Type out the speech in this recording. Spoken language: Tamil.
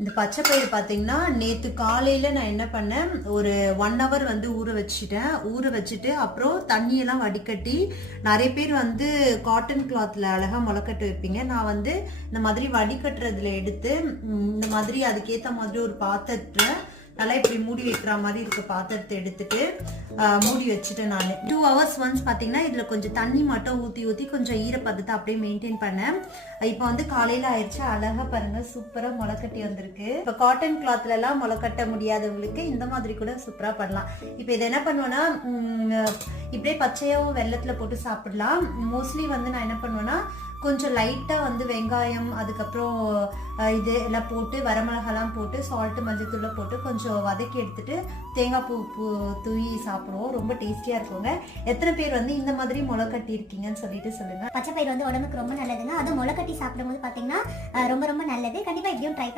இந்த பச்சை பயிறு பார்த்தீங்கன்னா நேற்று காலையில் நான் என்ன பண்ணேன், ஒரு 1 hour வந்து ஊற வச்சுட்டு அப்புறம் தண்ணியெல்லாம் வடிகட்டி, நிறைய பேர் வந்து காட்டன் கிளாத்தில் அழகாக முளைக்கட்டு வைப்பீங்க. நான் வந்து இந்த மாதிரி வடிகட்டுறதுல எடுத்து இந்த மாதிரி அதுக்கேற்ற மாதிரி ஒரு பாத்திரத்தை நல்லா இப்படி மூடி வைக்கிற மாதிரி இருக்க பாத்திரத்தை எடுத்துட்டு மூடி வச்சுட்டேன். நான் 2 hours ஒன்ஸ் பார்த்தீங்கன்னா இதில் கொஞ்சம் தண்ணி மட்டும் ஊற்றி கொஞ்சம் ஈரப்பதத்தை அப்படியே மெயின்டைன் பண்ணேன். இப்போ வந்து காலையில் ஆயிடுச்சு. அழகா பாருங்க, சூப்பராக முளைக்கட்டி வந்திருக்கு. இப்போ காட்டன் கிளாத்ல எல்லாம் முளைக்கட்ட முடியாதவங்களுக்கு இந்த மாதிரி கூட சூப்பராக பண்ணலாம். இப்போ இதை என்ன பண்ணுவேன்னா, இப்படியே பச்சையாகவும் வெள்ளத்தில் போட்டு சாப்பிடலாம். மோஸ்ட்லி வந்து நான் என்ன பண்ணுவேன்னா, கொஞ்சம் லைட்டாக வந்து வெங்காயம், அதுக்கப்புறம் இது எல்லாம் போட்டு வரமிளகாலாம் போட்டு சால்ட்டு மஞ்சத்தூளை போட்டு கொஞ்சம் வதக்கி எடுத்துட்டு தேங்காய் பூ தூவி சாப்பிடுவோம். ரொம்ப டேஸ்டியாக இருக்குங்க. எத்தனை பேர் வந்து இந்த மாதிரி முளைக்கட்டி இருக்கீங்கன்னு சொல்லிட்டு சொல்லுங்க. பச்சை பயிர் வந்து உடம்புக்கு ரொம்ப நல்லதுங்க. அதுவும் முளைக்கட்டி சாப்பிடும்போது பார்த்தீங்கன்னா ரொம்ப ரொம்ப நல்லது. கண்டிப்பாக இப்படியும் ட்ரை பண்ணி